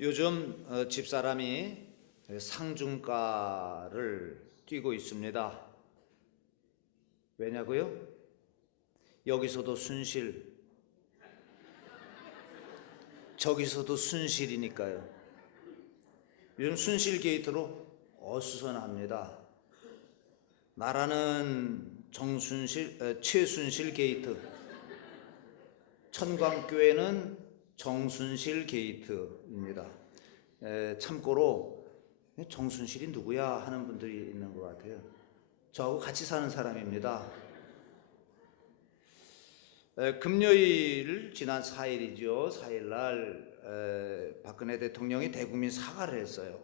요즘 집사람이 상중가를 뛰고 있습니다. 왜냐고요? 여기서도 순실, 저기서도 순실이니까요. 요즘 순실 게이트로 어수선합니다. 나라는 최순실 게이트, 천광교회는 정순실 게이트입니다. 참고로 정순실이 누구야 하는 분들이 있는 것 같아요. 저하고 같이 사는 사람입니다. 금요일 지난 4일이죠. 4일날 박근혜 대통령이 대국민 사과를 했어요.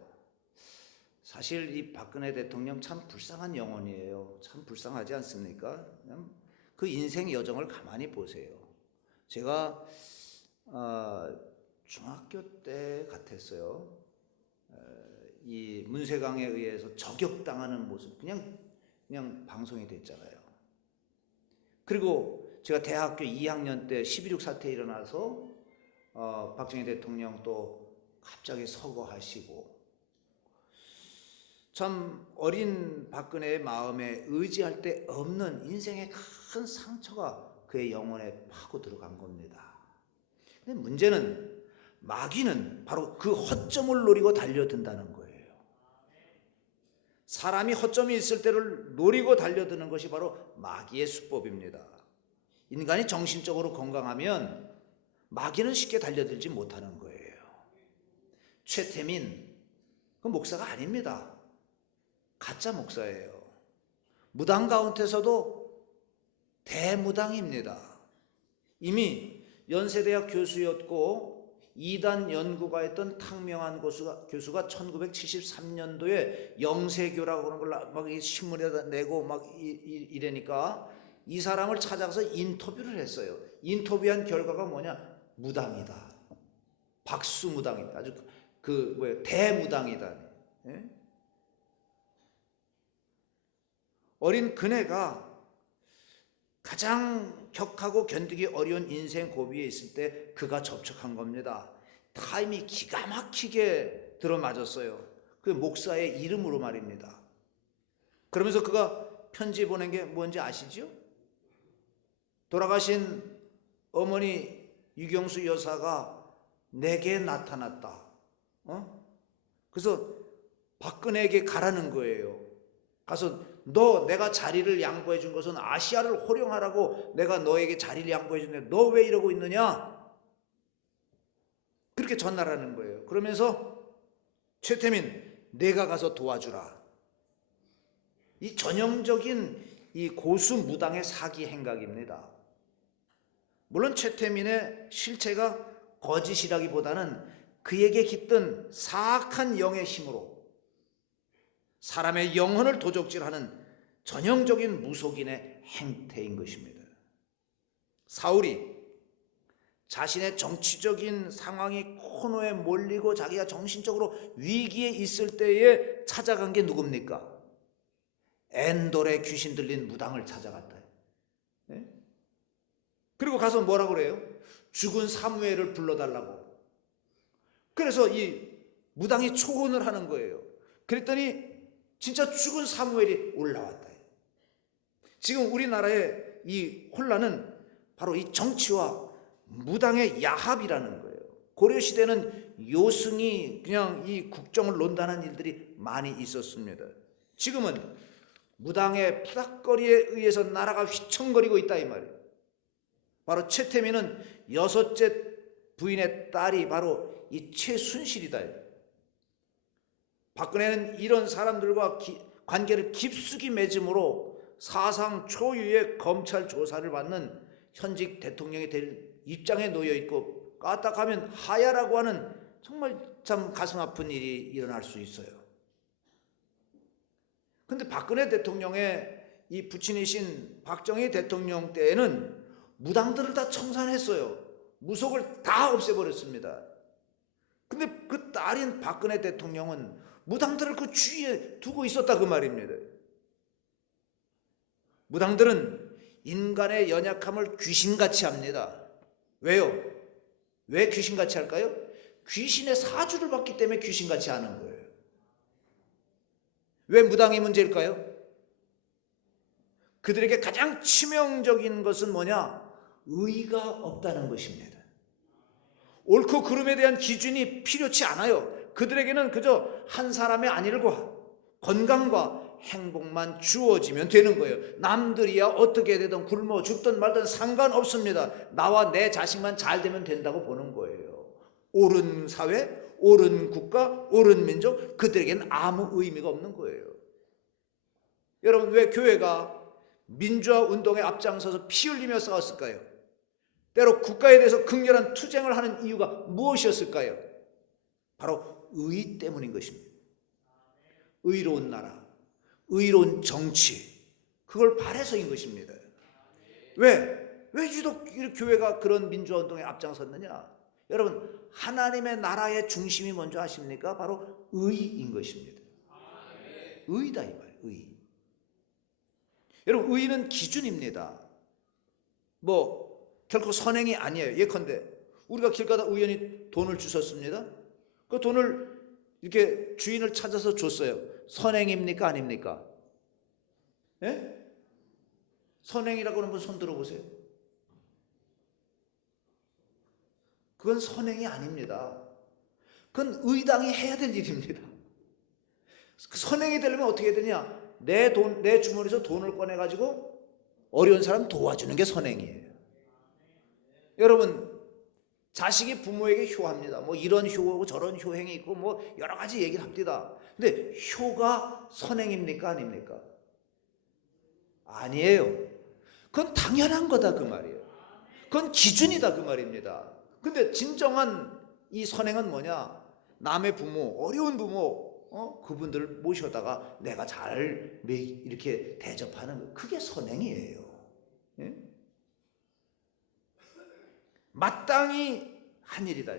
사실 이 박근혜 대통령 참 불쌍한 영혼이에요. 참 불쌍하지 않습니까? 그냥 그 인생 여정을 가만히 보세요. 제가 중학교 때 같았어요. 이 문세강에 의해서 저격당하는 모습 그냥 방송이 됐잖아요. 그리고 제가 대학교 2학년 때 12.6 사태 일어나서 박정희 대통령 또 갑자기 서거하시고, 참 어린 박근혜의 마음에 의지할 데 없는 인생의 큰 상처가 그의 영혼에 파고 들어간 겁니다. 근데 문제는 마귀는 바로 그 허점을 노리고 달려든다는 거예요. 사람이 허점이 있을 때를 노리고 달려드는 것이 바로 마귀의 수법입니다. 인간이 정신적으로 건강하면 마귀는 쉽게 달려들지 못하는 거예요. 최태민, 그 목사가 아닙니다. 가짜 목사예요. 무당 가운데서도 대무당입니다. 이미 연세대학 교수였고 이단 연구가였던 탕명한 교수가 1973년도에 영세교라고 하는 걸 막 신문에다 내고 막 이래니까 이 사람을 찾아가서 인터뷰를 했어요. 인터뷰한 결과가 뭐냐? 무당이다. 박수무당이다. 아주 대무당이다. 예? 어린 그네가 가장 격하고 견디기 어려운 인생 고비에 있을 때 그가 접촉한 겁니다. 타임이 기가 막히게 들어맞았어요. 그 목사의 이름으로 말입니다. 그러면서 그가 편지 보낸 게 뭔지 아시죠? 돌아가신 어머니 유경수 여사가 내게 나타났다. 그래서 박근혜에게 가라는 거예요. 가서 내가 자리를 양보해 준 것은 아시아를 호령하라고 내가 너에게 자리를 양보해 줬는데 너 왜 이러고 있느냐? 그렇게 전달하는 거예요. 그러면서 최태민, 내가 가서 도와주라. 이 전형적인 이 고수 무당의 사기 행각입니다. 물론 최태민의 실체가 거짓이라기보다는 그에게 깃든 사악한 영의 힘으로 사람의 영혼을 도적질하는 전형적인 무속인의 행태인 것입니다. 사울이 자신의 정치적인 상황이 코너에 몰리고 자기가 정신적으로 위기에 있을 때에 찾아간 게 누굽니까? 엔돌의 귀신 들린 무당을 찾아갔다. 네? 그리고 가서 뭐라고 그래요? 죽은 사무엘을 불러달라고. 그래서 이 무당이 초혼을 하는 거예요. 그랬더니 진짜 죽은 사무엘이 올라왔다. 지금 우리나라의 이 혼란은 바로 이 정치와 무당의 야합이라는 거예요. 고려시대는 요승이 그냥 이 국정을 논다는 일들이 많이 있었습니다. 지금은 무당의 푸닥거리에 의해서 나라가 휘청거리고 있다 이 말이에요. 바로 최태민은 6째 부인의 딸이 바로 이 최순실이다. 박근혜는 이런 사람들과 관계를 깊숙이 맺음으로 사상 초유의 검찰 조사를 받는 현직 대통령이 될 입장에 놓여 있고, 까딱하면 하야라고 하는 정말 참 가슴 아픈 일이 일어날 수 있어요. 그런데 박근혜 대통령의 이 부친이신 박정희 대통령 때에는 무당들을 다 청산했어요. 무속을 다 없애버렸습니다. 근데 그 딸인 박근혜 대통령은 무당들을 그 주위에 두고 있었다 그 말입니다. 무당들은 인간의 연약함을 귀신같이 합니다. 왜요? 왜 귀신같이 할까요? 귀신의 사주를 받기 때문에 귀신같이 하는 거예요. 왜 무당이 문제일까요? 그들에게 가장 치명적인 것은 뭐냐? 의의가 없다는 것입니다. 옳고 그름에 대한 기준이 필요치 않아요. 그들에게는 그저 한 사람의 안일과 건강과 행복만 주어지면 되는 거예요. 남들이야 어떻게 되든 굶어 죽든 말든 상관없습니다. 나와 내 자식만 잘 되면 된다고 보는 거예요. 옳은 사회, 옳은 국가, 옳은 민족, 그들에게는 아무 의미가 없는 거예요. 여러분, 왜 교회가 민주화 운동에 앞장서서 피 흘리며 싸웠을까요? 때로 국가에 대해서 극렬한 투쟁을 하는 이유가 무엇이었을까요? 바로 의 때문인 것입니다. 의로운 나라, 의로운 정치, 그걸 바래서인 것입니다. 왜 유독 교회가 그런 민주화 운동에 앞장섰느냐? 여러분, 하나님의 나라의 중심이 뭔지 아십니까? 바로 의인 것입니다. 의다 이 말이에요. 의. 여러분, 의는 기준입니다. 결코 선행이 아니에요. 예컨대 우리가 길 가다 우연히 돈을 주셨습니다. 그 돈을 이렇게 주인을 찾아서 줬어요. 선행입니까? 아닙니까? 예? 선행이라고 한번 손 들어보세요. 그건 선행이 아닙니다. 그건 의당이 해야 될 일입니다. 선행이 되려면 어떻게 해야 되냐? 내 주머니에서 돈을 꺼내가지고 어려운 사람 도와주는 게 선행이에요. 여러분, 자식이 부모에게 효합니다. 이런 효고 저런 효행이 있고 여러 가지 얘기를 합니다. 근데 효가 선행입니까? 아닙니까? 아니에요. 그건 당연한 거다 그 말이에요. 그건 기준이다 그 말입니다. 근데 진정한 이 선행은 뭐냐? 남의 부모, 어려운 부모, 그분들을 모셔다가 내가 잘 이렇게 대접하는 거, 그게 선행이에요. 예? 마땅히 한 일이다.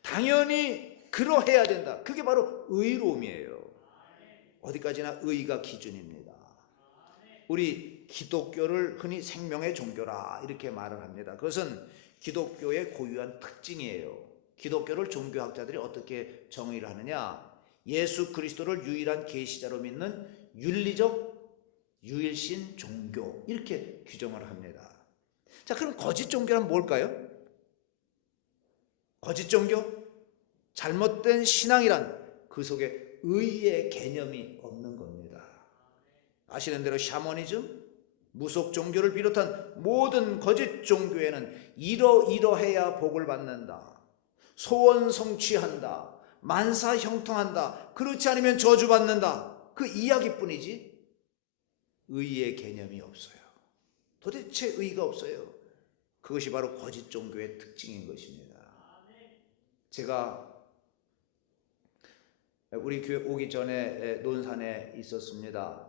당연히 그러해야 된다. 그게 바로 의로움이에요. 어디까지나 의가 기준입니다. 우리 기독교를 흔히 생명의 종교라 이렇게 말을 합니다. 그것은 기독교의 고유한 특징이에요. 기독교를 종교학자들이 어떻게 정의를 하느냐? 예수 그리스도를 유일한 계시자로 믿는 윤리적 유일신 종교, 이렇게 규정을 합니다. 자, 그럼 거짓 종교란 뭘까요? 거짓 종교? 잘못된 신앙이란 그 속에 의의 개념이 없는 겁니다. 아시는 대로 샤머니즘, 무속 종교를 비롯한 모든 거짓 종교에는 이러해야 복을 받는다, 소원 성취한다, 만사 형통한다, 그렇지 않으면 저주받는다, 그 이야기뿐이지 의의 개념이 없어요. 도대체 의가 없어요. 그것이 바로 거짓 종교의 특징인 것입니다. 제가 우리 교회 오기 전에 논산에 있었습니다.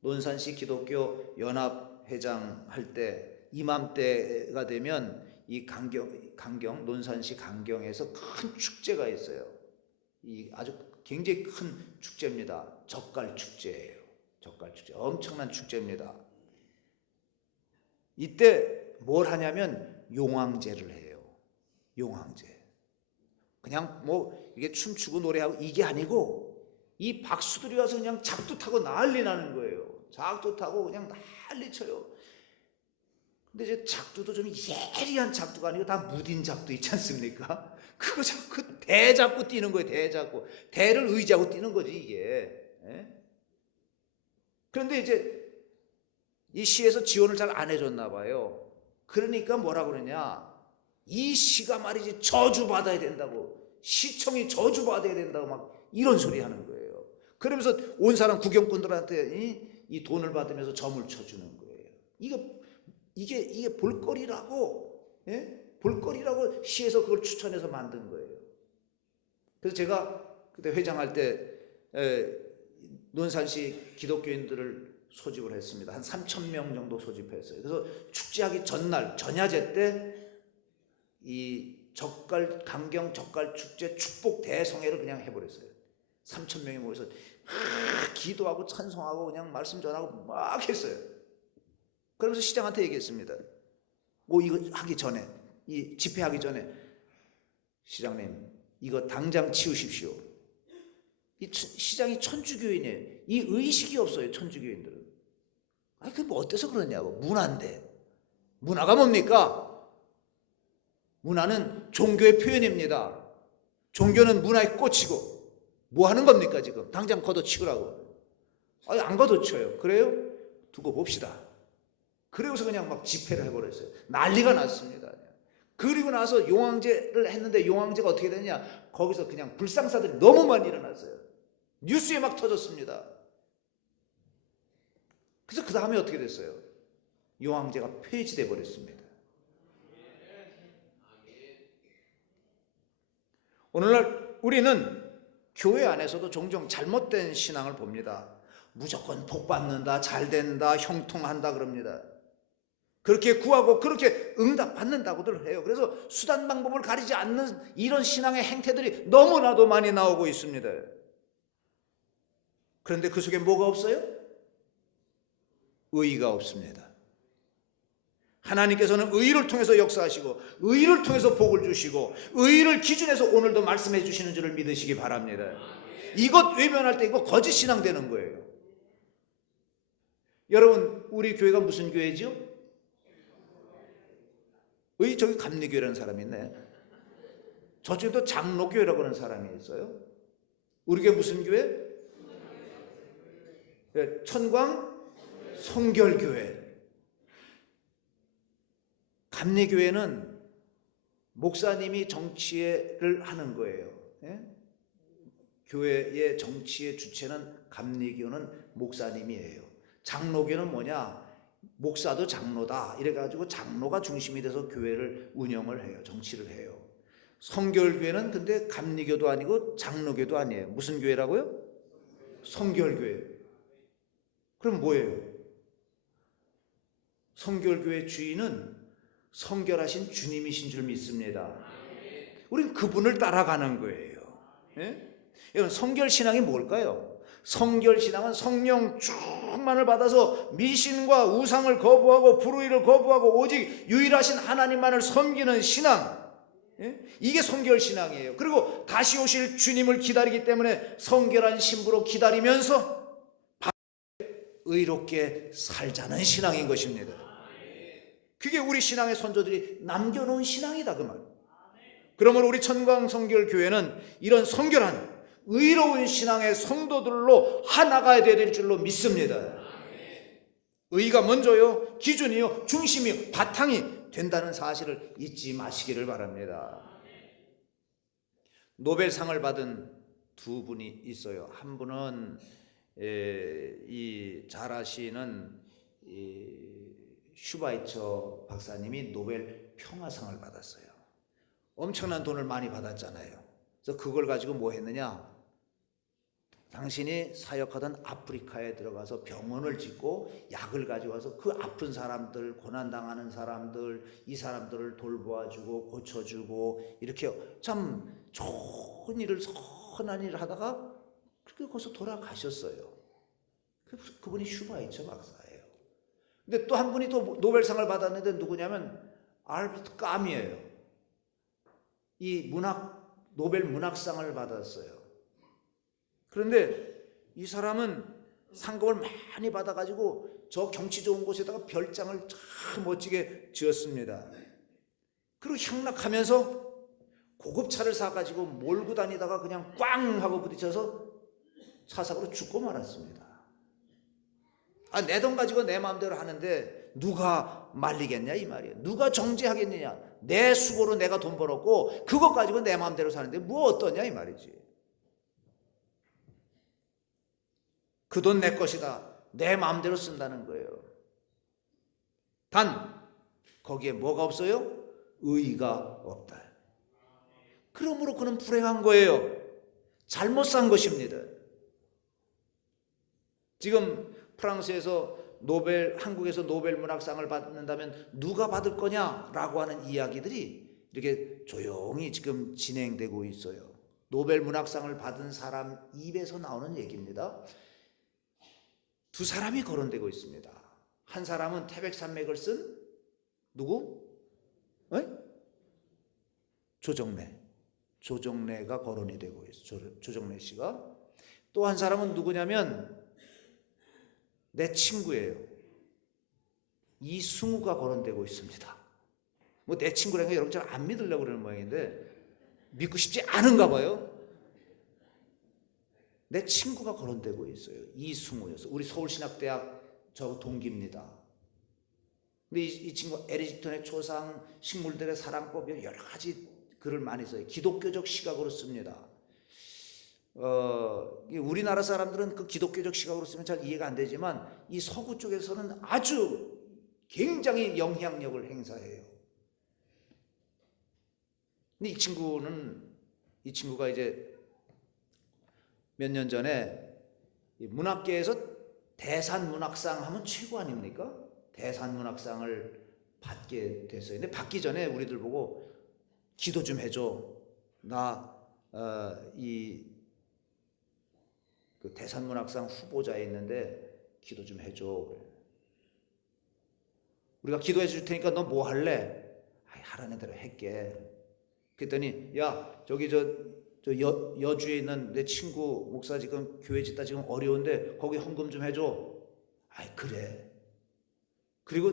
논산시 기독교 연합회장 할 때 이맘때가 되면 이 강경 논산시 강경에서 큰 축제가 있어요. 이 아주 굉장히 큰 축제입니다. 젓갈 축제예요. 젓갈 축제, 엄청난 축제입니다. 이때 뭘 하냐면 용왕제를 해요. 용왕제. 그냥 이게 춤추고 노래하고 이게 아니고 이 박수들이 와서 그냥 작두 타고 난리 나는 거예요. 작두 타고 그냥 난리 쳐요. 근데 이제 작두도 좀 예리한 작두가 아니고 다 무딘 작두 있지 않습니까? 그거 자꾸 대잡고 뛰는 거예요. 대잡고 대를 의지하고 뛰는 거지 이게. 그런데 이제 이 시에서 지원을 잘 안 해줬나 봐요. 그러니까 뭐라 그러냐? 이 시가 말이지 저주받아야 된다고, 시청이 저주받아야 된다고 막 이런 소리 하는 거예요. 그러면서 온 사람 구경꾼들한테 이 돈을 받으면서 점을 쳐주는 거예요. 이게 볼거리라고, 볼거리라고 시에서 그걸 추천해서 만든 거예요. 그래서 제가 그때 회장할 때 논산시 기독교인들을 소집을 했습니다. 한 3,000명 정도 소집했어요. 그래서 축제하기 전날 전야제 때 이 강경 젓갈 축제 축복 대성회를 그냥 해버렸어요. 3,000명이 모여서 기도하고 찬송하고 그냥 말씀 전하고 막 했어요. 그러면서 시장한테 얘기했습니다. 이거 하기 전에, 이 집회하기 전에, 시장님, 이거 당장 치우십시오. 이 시장이 천주교인이에요. 이 의식이 없어요, 천주교인들은. 아니, 그게 뭐 어때서 그러냐고. 문화인데. 문화가 뭡니까? 문화는 종교의 표현입니다. 종교는 문화의 꽃이고. 뭐 하는 겁니까 지금? 당장 걷어치우라고. 아니, 안 걷어쳐요. 그래요? 두고 봅시다. 그러고서 그냥 막 집회를 해버렸어요. 난리가 났습니다. 그리고 나서 용왕제를 했는데 용왕제가 어떻게 되냐? 거기서 그냥 불상사들이 너무 많이 일어났어요. 뉴스에 막 터졌습니다. 그래서 그 다음에 어떻게 됐어요? 용왕제가 폐지돼 버렸습니다. 오늘날 우리는 교회 안에서도 종종 잘못된 신앙을 봅니다. 무조건 복 받는다, 잘 된다, 형통한다 그럽니다. 그렇게 구하고 그렇게 응답 받는다고들 해요. 그래서 수단 방법을 가리지 않는 이런 신앙의 행태들이 너무나도 많이 나오고 있습니다. 그런데 그 속에 뭐가 없어요? 의의가 없습니다. 하나님께서는 의의를 통해서 역사하시고 의의를 통해서 복을 주시고 의의를 기준해서 오늘도 말씀해 주시는 줄을 믿으시기 바랍니다. 이것 외면할 때 이거 거짓 신앙 되는 거예요. 여러분, 우리 교회가 무슨 교회죠? 저기 감리교회라는 사람이 있네. 저쪽에도 장로교회라고 하는 사람이 있어요. 우리 교회 무슨 교회? 천광 성결교회. 감리교회는 목사님이 정치를 하는 거예요. 교회의 정치의 주체는 감리교는 목사님이에요. 장로교는 뭐냐? 목사도 장로다. 이래가지고 장로가 중심이 돼서 교회를 운영을 해요. 정치를 해요. 성결교회는 근데 감리교도 아니고 장로교도 아니에요. 무슨 교회라고요? 성결교회. 그럼 뭐예요? 성결교회 주인은 성결하신 주님이신 줄 믿습니다. 우린 그분을 따라가는 거예요. 여러분, 성결신앙이 뭘까요? 성결신앙은 성령 충만을 받아서 미신과 우상을 거부하고 불의를 거부하고 오직 유일하신 하나님만을 섬기는 신앙. 이게 성결신앙이에요. 그리고 다시 오실 주님을 기다리기 때문에 성결한 신부로 기다리면서 의롭게 살자는 신앙인 것입니다. 그게 우리 신앙의 선조들이 남겨놓은 신앙이다 그 말. 그러므로 우리 천광성결교회는 이런 성결한 의로운 신앙의 성도들로 하나가 되어야 될 줄로 믿습니다. 의가 먼저요, 기준이요, 중심이요, 바탕이 된다는 사실을 잊지 마시기를 바랍니다. 노벨상을 받은 두 분이 있어요. 한 분은 잘 아시는 슈바이처 박사님이 노벨 평화상을 받았어요. 엄청난 돈을 많이 받았잖아요. 그래서 그걸 가지고 뭐 했느냐? 당신이 사역하던 아프리카에 들어가서 병원을 짓고 약을 가져와서 그 아픈 사람들, 고난당하는 사람들, 이 사람들을 돌보아주고 고쳐주고 이렇게 참 좋은 일을, 선한 일을 하다가 그렇게 거기서 돌아가셨어요. 그분이 슈바이처 박사예요. 근데 또 한 분이 또 노벨상을 받았는데 누구냐면 알버트 까미예요. 이 노벨 문학상을 받았어요. 그런데 이 사람은 상금을 많이 받아가지고 저 경치 좋은 곳에다가 별장을 참 멋지게 지었습니다. 그리고 향락하면서 고급차를 사가지고 몰고 다니다가 그냥 꽝 하고 부딪혀서 차사고로 죽고 말았습니다. 내 돈 가지고 내 마음대로 하는데 누가 말리겠냐 이 말이에요. 누가 정죄하겠느냐. 내 수고로 내가 돈 벌었고 그것 가지고 내 마음대로 사는데 뭐 어떠냐 이 말이지. 그 돈 내 것이다. 내 마음대로 쓴다는 거예요. 단 거기에 뭐가 없어요? 의의가 없다. 그러므로 그는 불행한 거예요. 잘못 산 것입니다. 지금 프랑스에서 한국에서 노벨 문학상을 받는다면 누가 받을 거냐라고 하는 이야기들이 이렇게 조용히 지금 진행되고 있어요. 노벨 문학상을 받은 사람 입에서 나오는 얘기입니다. 두 사람이 거론되고 있습니다. 한 사람은 태백산맥을 쓴 누구? 조정래. 조정래가 거론이 되고 있어요. 조정래 씨가. 또 한 사람은 누구냐면 내 친구예요. 이승우가 거론되고 있습니다. 뭐 내 친구라는 게 여러분 잘 안 믿으려고 그러는 모양인데 믿고 싶지 않은가 봐요. 내 친구가 거론되고 있어요. 이승우였어. 우리 서울신학대학 저 동기입니다. 근데 이 친구 에리스톤의 초상, 식물들의 사랑법 여러 가지 글을 많이 써요. 기독교적 시각으로 씁니다. 우리나라 사람들은 그 기독교적 시각으로 쓰면 잘 이해가 안 되지만 이 서구 쪽에서는 아주 굉장히 영향력을 행사해요. 근데 이 친구가 이제 몇 년 전에 문학계에서 대산문학상 하면 최고 아닙니까? 대산문학상을 받게 됐어요. 근데 받기 전에 우리들 보고 기도 좀 해줘. 나 그 대산문학상 후보자에 있는데 기도 좀 해줘. 우리가 기도해 줄 테니까 너 뭐 할래? 하라는 대로 할게. 그랬더니 야 저기 여주에 있는 내 친구 목사 지금 교회 짓다 지금 어려운데 거기 헌금 좀 해줘. 그래. 그리고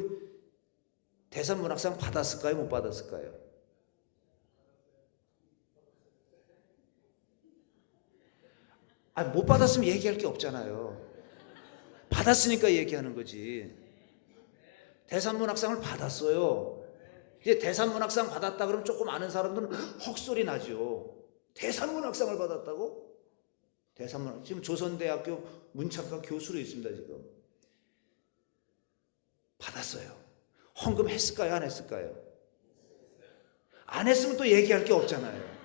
대산문학상 받았을까요? 못 받았을까요? 못 받았으면 얘기할 게 없잖아요. 받았으니까 얘기하는 거지. 대산문학상을 받았어요. 이제 대산문학상 받았다 그러면 조금 아는 사람들은 헉소리 나죠. 대산문학상을 받았다고? 지금 조선대학교 문창과 교수로 있습니다. 지금 받았어요. 헌금 했을까요? 안 했을까요? 안 했으면 또 얘기할 게 없잖아요.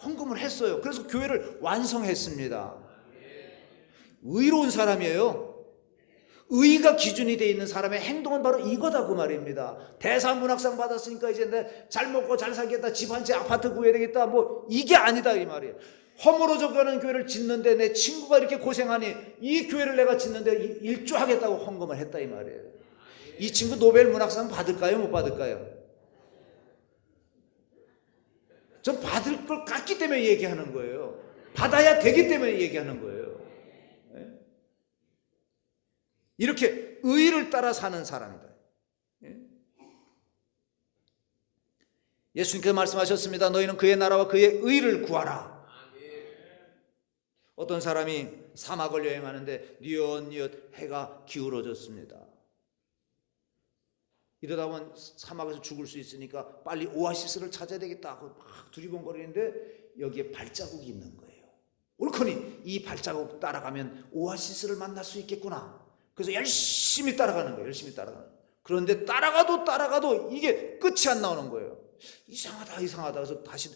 헌금을 했어요. 그래서 교회를 완성했습니다. 의로운 사람이에요. 의가 기준이 되어 있는 사람의 행동은 바로 이거다 그 말입니다. 대산문학상 받았으니까 이제 내 잘 먹고 잘 살겠다, 집 한 채 아파트 구해야 되겠다, 뭐 이게 아니다 이 말이에요. 허물어져 가는 교회를 짓는데 내 친구가 이렇게 고생하니 이 교회를 내가 짓는데 일조하겠다고 헌금을 했다 이 말이에요. 이 친구 노벨 문학상 받을까요? 못 받을까요? 전 받을 걸 깠기 때문에 얘기하는 거예요. 받아야 되기 때문에 얘기하는 거예요. 이렇게 의를 따라 사는 사람이다. 예수님께서 말씀하셨습니다. 너희는 그의 나라와 그의 의를 구하라. 어떤 사람이 사막을 여행하는데 뉘엿뉘엿 해가 기울어졌습니다. 이러다 보면 사막에서 죽을 수 있으니까 빨리 오아시스를 찾아야 되겠다 하고 막 두리번거리는데 여기에 발자국이 있는 거예요. 옳거니 이 발자국 따라가면 오아시스를 만날 수 있겠구나. 그래서 열심히 따라가는 거예요. 열심히 따라가는 거예요. 그런데 따라가도 이게 끝이 안 나오는 거예요. 이상하다. 그래서 다시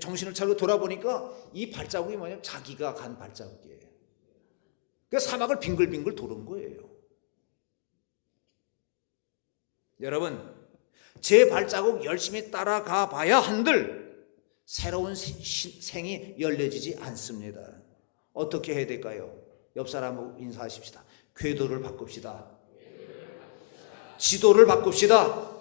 정신을 차리고 돌아보니까 이 발자국이 뭐냐면 자기가 간 발자국이에요. 그래서 사막을 빙글빙글 도는 거예요. 여러분, 제 발자국 열심히 따라가 봐야 한들 새로운 생이 열려지지 않습니다. 어떻게 해야 될까요? 옆 사람하고 인사하십시다. 궤도를 바꿉시다. 지도를 바꿉시다.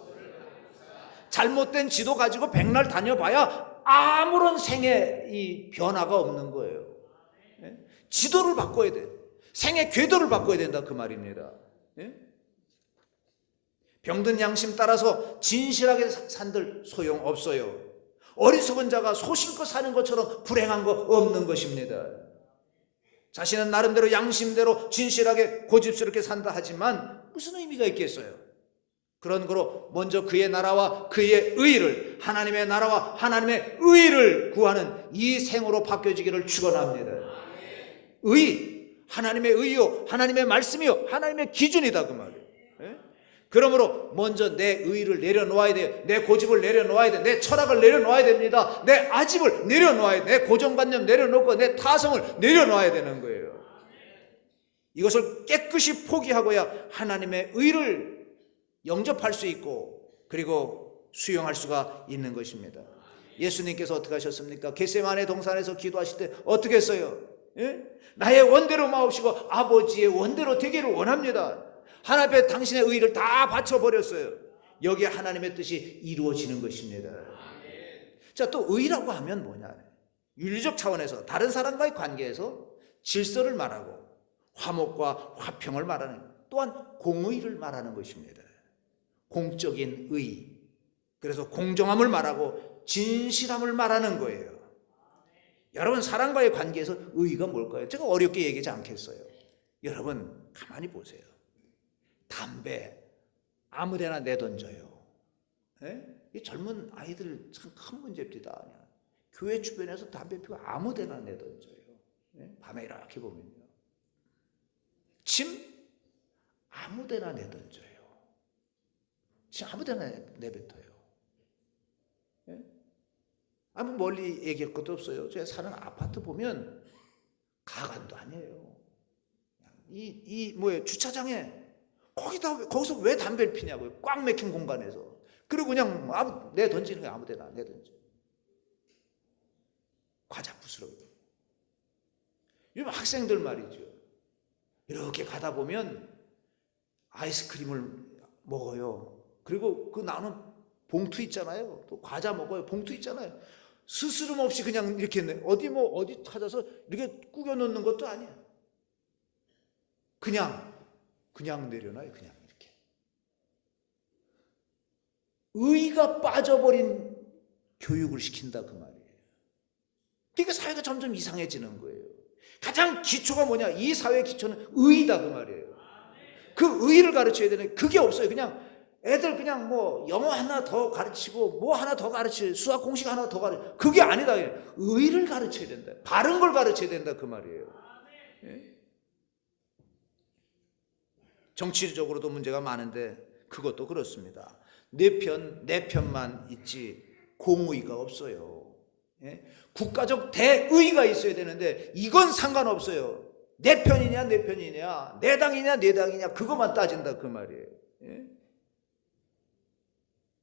잘못된 지도 가지고 백날 다녀봐야 아무런 생의 이 변화가 없는 거예요. 지도를 바꿔야 돼. 생의 궤도를 바꿔야 된다 그 말입니다. 병든 양심 따라서 진실하게 산들 소용없어요. 어리석은 자가 소신껏 사는 것처럼 불행한 거 없는 것입니다. 자신은 나름대로 양심대로 진실하게 고집스럽게 산다 하지만 무슨 의미가 있겠어요? 그런 거로 먼저 그의 나라와 그의 의를, 하나님의 나라와 하나님의 의를 구하는 이 생으로 바뀌어지기를 축원합니다. 의, 하나님의 의요, 하나님의 말씀이요, 하나님의 기준이다 그 말이에요. 그러므로 먼저 내 의를 내려놓아야 돼요. 내 고집을 내려놓아야 돼요. 내 철학을 내려놓아야 됩니다. 내 아집을 내려놓아야 돼요. 내 고정관념 내려놓고 내 타성을 내려놓아야 되는 거예요. 이것을 깨끗이 포기하고야 하나님의 의를 영접할 수 있고 그리고 수용할 수가 있는 것입니다. 예수님께서 어떻게 하셨습니까? 겟세마네 동산에서 기도하실 때 어떻게 했어요? 나의 원대로 마옵시고 아버지의 원대로 되기를 원합니다. 하나님 앞에 당신의 의를 다 바쳐버렸어요. 여기에 하나님의 뜻이 이루어지는 것입니다. 자, 또 의라고 하면 뭐냐? 윤리적 차원에서 다른 사람과의 관계에서 질서를 말하고 화목과 화평을 말하는, 또한 공의를 말하는 것입니다. 공적인 의. 그래서 공정함을 말하고 진실함을 말하는 거예요. 여러분, 사람과의 관계에서 의가 뭘까요? 제가 어렵게 얘기하지 않겠어요. 여러분, 가만히 보세요. 담배 아무데나 내던져요. 이 젊은 아이들 참 큰 문제입니다. 교회 주변에서 담배 피고 아무데나 내던져요. 밤에 이렇게 보면요. 침 아무데나 내던져요. 침 아무데나 내뱉어요. 아무 멀리 얘기할 것도 없어요. 제가 사는 아파트 보면 가관도 아니에요. 뭐예요? 주차장에 거기서 왜 담배를 피냐고요? 꽉 막힌 공간에서. 그리고 그냥 내던지는 거예요. 아무데나 내던져. 과자 부스러기. 요즘 학생들 말이죠. 이렇게 가다 보면 아이스크림을 먹어요. 그리고 그 나오는 봉투 있잖아요. 또 과자 먹어요. 봉투 있잖아요. 스스럼 없이 그냥 이렇게 어디 찾아서 이렇게 꾸겨 놓는 것도 아니에요. 그냥 내려놔요. 그냥 이렇게. 의가 빠져버린 교육을 시킨다 그 말이에요. 그러니까 사회가 점점 이상해지는 거예요. 가장 기초가 뭐냐? 이 사회의 기초는 의다 그 말이에요. 그 의를 가르쳐야 되는, 그게 없어요. 그냥 애들 그냥 뭐 영어 하나 더 가르치고 뭐 하나 더 가르치고 수학 공식 하나 더 가르치고, 그게 아니다. 의를 가르쳐야 된다. 바른 걸 가르쳐야 된다 그 말이에요. 정치적으로도 문제가 많은데 그것도 그렇습니다. 내 편만 있지 공의가 없어요. 국가적 대의가 있어야 되는데 이건 상관없어요. 내 편이냐 내 당이냐 그것만 따진다 그 말이에요.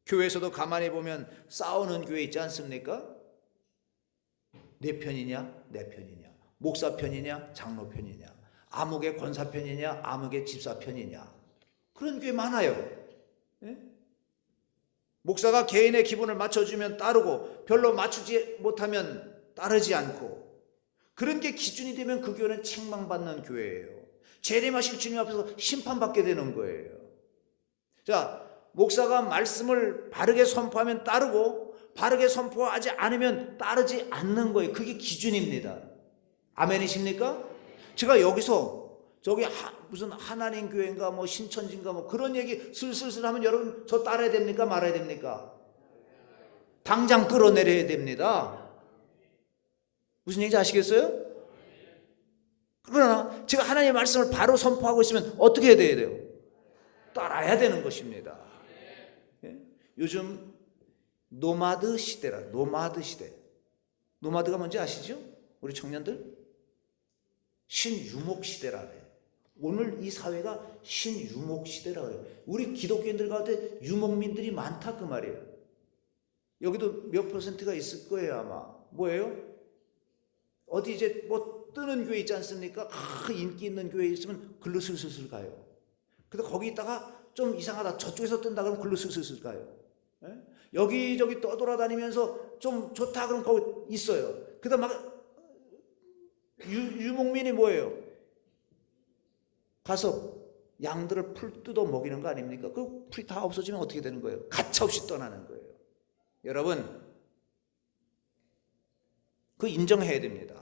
교회에서도 가만히 보면 싸우는 교회 있지 않습니까? 내 편이냐 목사 편이냐 장로 편이냐, 아무개 권사 편이냐 아무개 집사 편이냐, 그런 교회 많아요. 목사가 개인의 기분을 맞춰주면 따르고 별로 맞추지 못하면 따르지 않고, 그런 게 기준이 되면 그 교회는 책망받는 교회예요. 재림하실 주님 앞에서 심판받게 되는 거예요. 자, 목사가 말씀을 바르게 선포하면 따르고 바르게 선포하지 않으면 따르지 않는 거예요. 그게 기준입니다. 아멘이십니까? 제가 여기서 저기 무슨 하나님 교회인가 뭐 신천지인가 뭐 그런 얘기 슬슬슬 하면 여러분 저 따라야 됩니까 말아야 됩니까? 당장 끌어내려야 됩니다. 무슨 얘기인지 아시겠어요? 그러나 제가 하나님의 말씀을 바로 선포하고 있으면 어떻게 해야 돼요? 따라야 되는 것입니다. 요즘 노마드 시대라. 노마드 시대. 노마드가 뭔지 아시죠? 우리 청년들? 신유목 시대라 그래요. 오늘 이 사회가 신유목 시대라 그래요. 우리 기독교인들 가운데 유목민들이 많다 그 말이에요. 여기도 몇 퍼센트가 있을 거예요 아마. 뭐예요? 어디 이제 뭐 뜨는 교회 있지 않습니까? 인기 있는 교회 있으면 글로 슬슬슬 가요. 근데 거기 있다가 좀 이상하다 저쪽에서 뜬다 그러면 글로 슬슬슬 가요. 여기저기 떠돌아다니면서 좀 좋다 그러면 거기 있어요. 그다음 막 유목민이 뭐예요? 가서 양들을 풀 뜯어 먹이는 거 아닙니까? 그 풀이 다 없어지면 어떻게 되는 거예요? 가차없이 떠나는 거예요. 여러분, 그 인정해야 됩니다.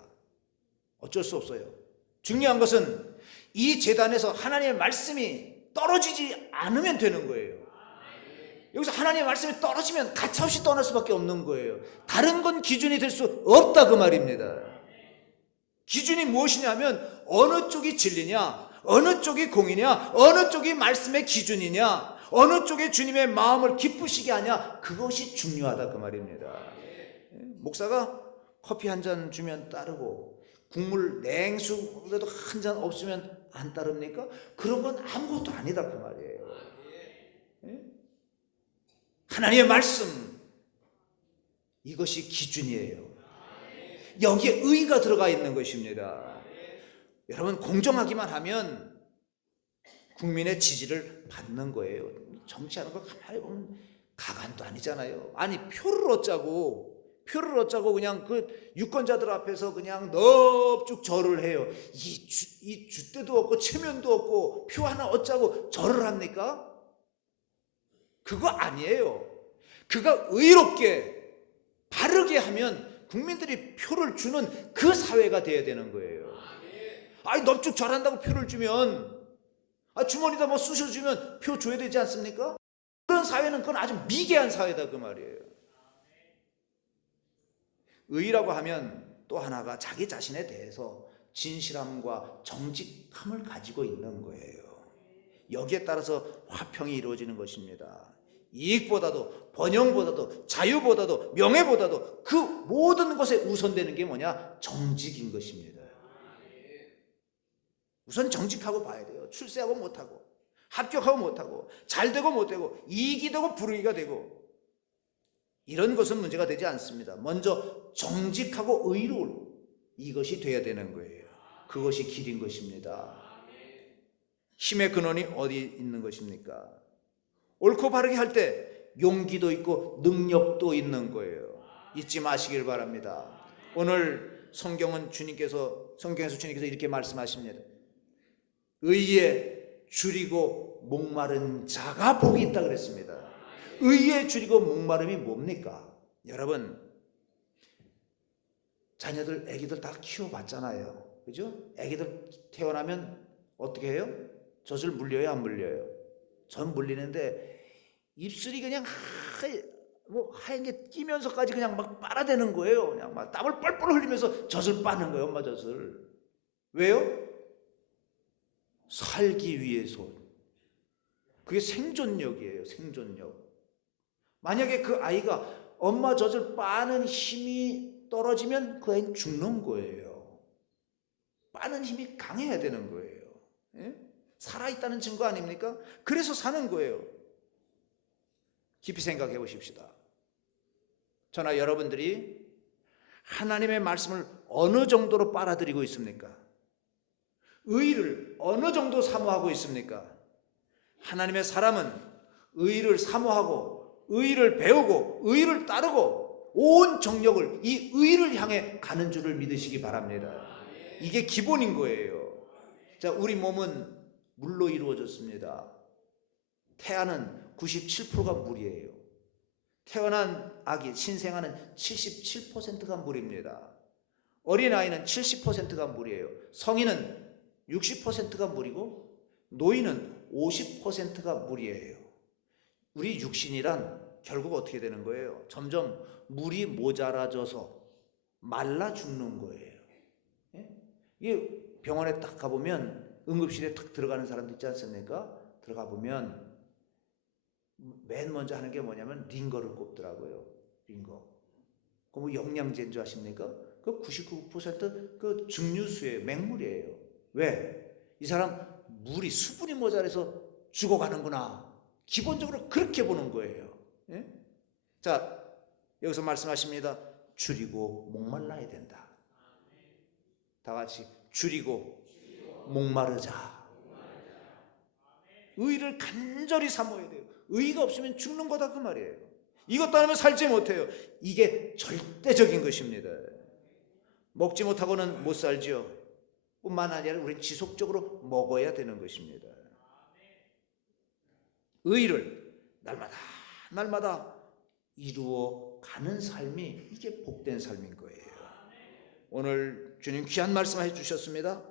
어쩔 수 없어요. 중요한 것은 이 재단에서 하나님의 말씀이 떨어지지 않으면 되는 거예요. 여기서 하나님의 말씀이 떨어지면 가차없이 떠날 수밖에 없는 거예요. 다른 건 기준이 될 수 없다 그 말입니다. 기준이 무엇이냐면 어느 쪽이 진리냐, 어느 쪽이 공이냐, 어느 쪽이 말씀의 기준이냐, 어느 쪽에 주님의 마음을 기쁘시게 하냐, 그것이 중요하다 그 말입니다. 목사가 커피 한 잔 주면 따르고 국물 냉수라도 한 잔 없으면 안 따릅니까? 그런 건 아무것도 아니다 그 말이에요. 하나님의 말씀, 이것이 기준이에요. 여기에 의가 들어가 있는 것입니다. 여러분, 공정하기만 하면 국민의 지지를 받는 거예요. 정치하는 거 가만히 보면 가관도 아니잖아요. 아니 표를 얻자고 표를 얻자고 그냥 그 유권자들 앞에서 그냥 넙죽 절을 해요. 이 줏대도 없고 체면도 없고 표 하나 얻자고 절을 합니까? 그거 아니에요. 그가 의롭게 바르게 하면 국민들이 표를 주는 그 사회가 돼야 되는 거예요. 아니 넙죽 절한다고 표를 주면 주머니다 뭐 쑤셔주면 표 줘야 되지 않습니까? 그런 사회는 그건 아주 미개한 사회다 그 말이에요. 의라고 하면 또 하나가 자기 자신에 대해서 진실함과 정직함을 가지고 있는 거예요. 여기에 따라서 화평이 이루어지는 것입니다. 이익보다도 번영보다도 자유보다도 명예보다도 그 모든 것에 우선되는 게 뭐냐? 정직인 것입니다. 우선 정직하고 봐야 돼요. 출세하고 못하고 합격하고 못하고 잘되고 못되고 이익이 되고 불이익이 되고 이런 것은 문제가 되지 않습니다. 먼저 정직하고 의로울 이것이 돼야 되는 거예요. 그것이 길인 것입니다. 힘의 근원이 어디 있는 것입니까? 옳고 바르게 할 때 용기도 있고 능력도 있는 거예요. 잊지 마시길 바랍니다. 오늘 성경에서 주님께서 이렇게 말씀하십니다. 의에 줄이고 목마른 자가 복이 있다 그랬습니다. 의에 줄이고 목마름이 뭡니까? 여러분 자녀들 애기들 다 키워봤잖아요. 그죠? 애기들 태어나면 어떻게 해요? 젖을 물려요 안 물려요? 전 물리는데 입술이 그냥 하얀 게 끼면서까지 그냥 막 빨아대는 거예요. 그냥 막 땀을 뻘뻘 흘리면서 젖을 빠는 거예요. 엄마 젖을. 왜요? 살기 위해서. 그게 생존력이에요. 생존력. 만약에 그 아이가 엄마 젖을 빠는 힘이 떨어지면 그 아이는 죽는 거예요. 빠는 힘이 강해야 되는 거예요. 예? 살아있다는 증거 아닙니까? 그래서 사는 거예요. 깊이 생각해 보십시다. 저나 여러분들이 하나님의 말씀을 어느 정도로 빨아들이고 있습니까? 의를 어느 정도 사모하고 있습니까? 하나님의 사람은 의를 사모하고 의를 배우고 의를 따르고 온 정력을 이 의를 향해 가는 줄을 믿으시기 바랍니다. 이게 기본인 거예요. 자, 우리 몸은 물로 이루어졌습니다. 태아는 97%가 물이에요. 태어난 아기, 신생아는 77%가 물입니다. 어린아이는 70%가 물이에요. 성인은 60%가 물이고 노인은 50%가 물이에요. 우리 육신이란 결국 어떻게 되는 거예요? 점점 물이 모자라져서 말라 죽는 거예요. 이게 병원에 딱 가보면 응급실에 탁 들어가는 사람도 있지 않습니까? 들어가 보면 맨 먼저 하는 게 뭐냐면 링거를 꼽더라고요. 링거. 그 뭐 영양제인 줄 아십니까? 그 99% 증류수예요. 맹물이에요. 왜? 이 사람 물이 수분이 모자라서 죽어가는구나. 기본적으로 그렇게 보는 거예요. 예? 자, 여기서 말씀하십니다. 줄이고 목말라야 된다. 다 같이 줄이고 목마르자. 의를 간절히 사모해야 돼요. 의가 없으면 죽는 거다 그 말이에요. 이것도 안 하면 살지 못해요. 이게 절대적인 것입니다. 먹지 못하고는 못 살죠. 뿐만 아니라 우리는 지속적으로 먹어야 되는 것입니다. 의를 날마다 이루어 가는 삶이 이게 복된 삶인 거예요. 오늘 주님 귀한 말씀 해주셨습니다.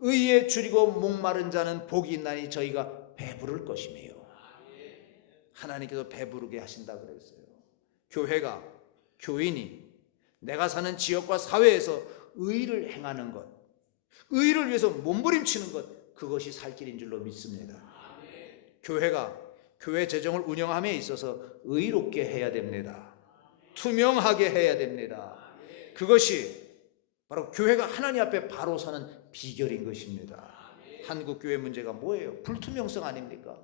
의에 줄이고 목마른 자는 복이 있나니 저희가 배부를 것이며 하나님께서 배부르게 하신다 그랬어요. 교회가, 교인이 내가 사는 지역과 사회에서 의를 행하는 것, 의를 위해서 몸부림치는 것, 그것이 살 길인 줄로 믿습니다. 교회가 교회 재정을 운영함에 있어서 의롭게 해야 됩니다. 투명하게 해야 됩니다. 그것이 바로 교회가 하나님 앞에 바로 서는 비결인 것입니다. 한국 교회 문제가 뭐예요? 불투명성 아닙니까?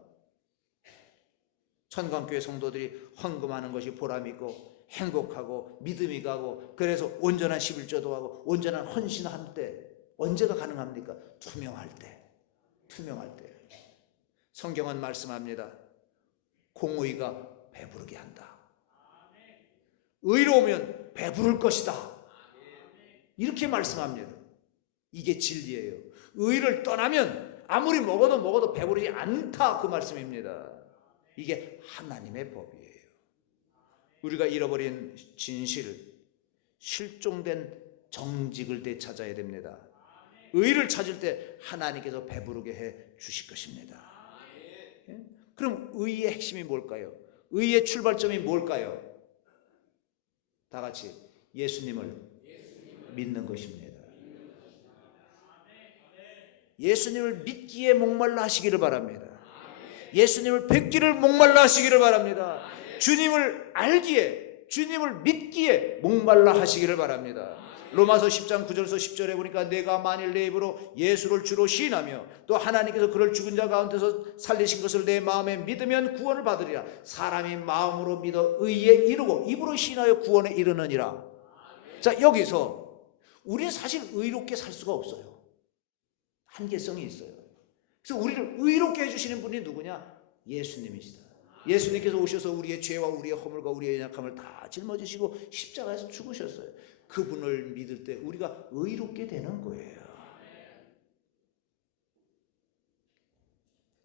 천광교회 성도들이 헌금하는 것이 보람있고 행복하고 믿음이 가고 그래서 온전한 11조도 하고 온전한 헌신할 때 언제가 가능합니까? 투명할 때. 성경은 말씀합니다. 공의가 배부르게 한다. 의로우면 배부를 것이다. 이렇게 말씀합니다. 이게 진리예요. 의를 떠나면 아무리 먹어도 배부르지 않다, 그 말씀입니다. 이게 하나님의 법이에요. 우리가 잃어버린 진실, 실종된 정직을 되찾아야 됩니다. 의를 찾을 때 하나님께서 배부르게 해 주실 것입니다. 그럼 의의 핵심이 뭘까요? 의의 출발점이 뭘까요? 다 같이 예수님을 믿는 것입니다. 예수님을 믿기에 목말라 하시기를 바랍니다. 예수님을 뵙기를 목말라 하시기를 바랍니다. 주님을 알기에, 주님을 믿기에 목말라 하시기를 바랍니다. 로마서 10장 9절에서 10절에 보니까 내가 만일 내 입으로 예수를 주로 시인하며 또 하나님께서 그를 죽은 자 가운데서 살리신 것을 내 마음에 믿으면 구원을 받으리라. 사람이 마음으로 믿어 의에 이르고 입으로 시인하여 구원에 이르느니라. 자, 여기서 우리는 사실 의롭게 살 수가 없어요. 한계성이 있어요. 그래서 우리를 의롭게 해주시는 분이 누구냐? 예수님이시다. 예수님께서 오셔서 우리의 죄와 우리의 허물과 우리의 연약함을 다 짊어지시고 십자가에서 죽으셨어요. 그분을 믿을 때 우리가 의롭게 되는 거예요.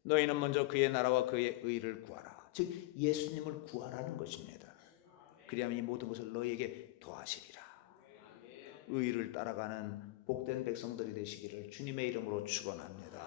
너희는 먼저 그의 나라와 그의 의를 구하라. 즉 예수님을 구하라는 것입니다. 그리하면 이 모든 것을 너희에게 더하시리라. 의를 따라가는 복된 백성들이 되시기를 주님의 이름으로 축원합니다.